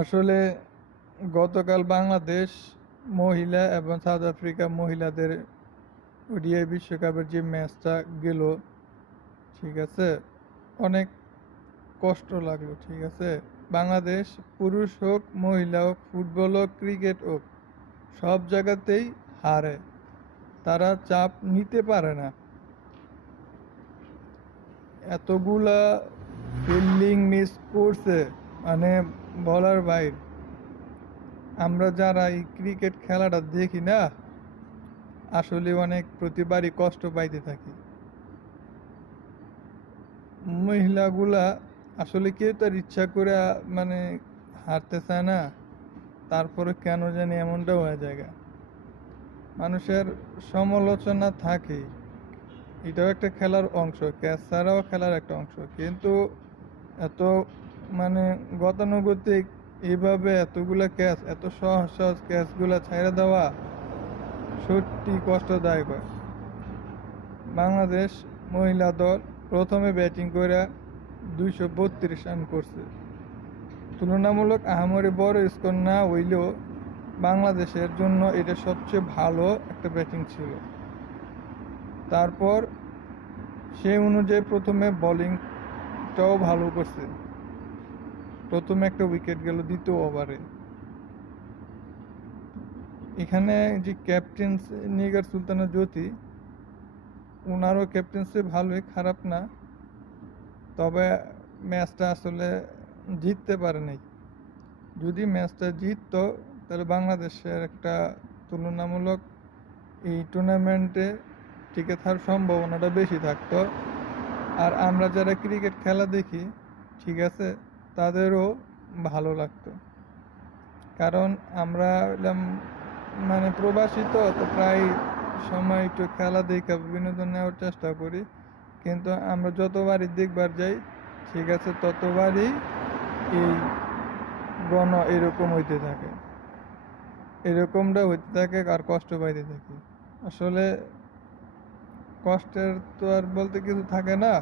আসলে গতকাল বাংলাদেশ মহিলা এবং সাউথ আফ্রিকা মহিলাদের ওডিআই বিশ্বকাপের যে ম্যাচটা গেল, ঠিক আছে, অনেক কষ্ট লাগলো। ঠিক আছে, বাংলাদেশ পুরুষ হোক মহিলা হোক ফুটবল হোক ক্রিকেট হোক সব জায়গাতেই হারে, তারা চাপ নিতে পারে না। এতগুলা ফিল্ডিং মিস করছে, মানে বলার বাইর। আমরা যারা এই ক্রিকেট খেলাটা দেখি না, আসলে অনেক প্রতিবারই কষ্ট পাইতে থাকি। মহিলাগুলা আসলে কেউ তার ইচ্ছা করে মানে হারতে চায় না, তারপরে কেন জানি এমনটা হয়ে যায়। মানুষের সমালোচনা থাকেই, এটাও একটা খেলার অংশ, ক্যাচ ছাড়াও খেলার একটা অংশ, কিন্তু এত মানে গতানুগতিক এইভাবে এতগুলা ক্যাচ, এত সহজ সহজ ক্যাচগুলা ছাইড়া দেওয়া সত্যি কষ্টদায়ক হয়। বাংলাদেশ মহিলা দল প্রথমে ব্যাটিং করে 232 রান করছে। তুলনামূলক আহামরি বড় স্কোর না হইলেও বাংলাদেশের জন্য এটা সবচেয়ে ভালো একটা ব্যাটিং ছিল। তারপর সেই অনুযায়ী প্রথমে বোলিংটাও ভালো করছে। প্রথমে একটা উইকেট গেল দ্বিতীয় ওভারে। এখানে যে ক্যাপ্টেন নিগার সুলতানা জ্যোতি, ওনারও ক্যাপ্টেন্সি ভালোই, খারাপ না, তবে ম্যাচটা আসলে জিততে পারে নাই। যদি ম্যাচটা জিততো তাহলে বাংলাদেশের একটা তুলনামূলক এই টুর্নামেন্টে টিকে থাকার সম্ভাবনাটা বেশি থাকতো। আর আমরা যারা ক্রিকেট খেলা দেখি, ঠিক আছে, তাদেরও ভালো লাগতো। কারণ আমরা মানে প্রবাসী, তো প্রায় সময় একটু খেলা দেখা বিনোদন নেওয়ার চেষ্টা করি, কিন্তু আমরা যতবারই দেখবার যাই, ঠিক আছে, ততবারই এই এরকম হইতে থাকে, এরকমটা হইতে থাকে আর কষ্ট পাইতে থাকি। আসলে কষ্টের তো আর বলতে কিছু থাকে না,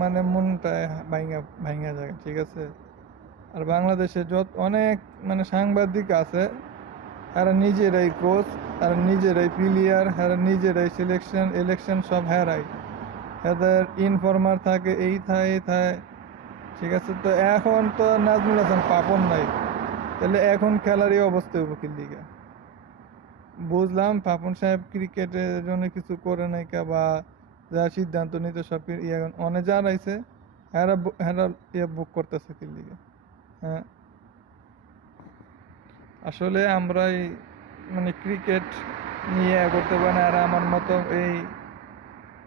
মানে মনটা ভাঙা ভাঙা যায়। ঠিক আছে, আর বাংলাদেশে অনেক মানে সাংবাদিক আছে, এরা নিজেরাই কোচ, আর নিজেরাই প্লেয়ার, এরা নিজেরাই ইলেকশন সব হেরাই, এদের ইনফরমার থাকে, এই থায়। ঠিক আছে, তো এখন তো নাজমুল হাসান পাপন নাই, তাহলে এখন খেলার এই অবস্থা হইব কি লিগা? বুঝলাম পাপন সাহেব ক্রিকেটের জন্য কিছু করে নাই, বা যা সিদ্ধান্ত নিতে সব অনেক যার আইছে, হেরা বুক করতেছে কি লিগা? হ্যাঁ, আসলে আমরাই মানে ক্রিকেট নিয়ে করতে পারি না। আর আমার মতো এই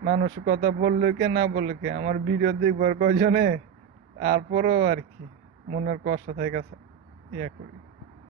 মানুষ কথা বললে কে না বললে কে, আমার ভিডিও দেখবার কয়জনে, তারপরেও আর কি মনের কষ্ট থেকে ইয়া করি।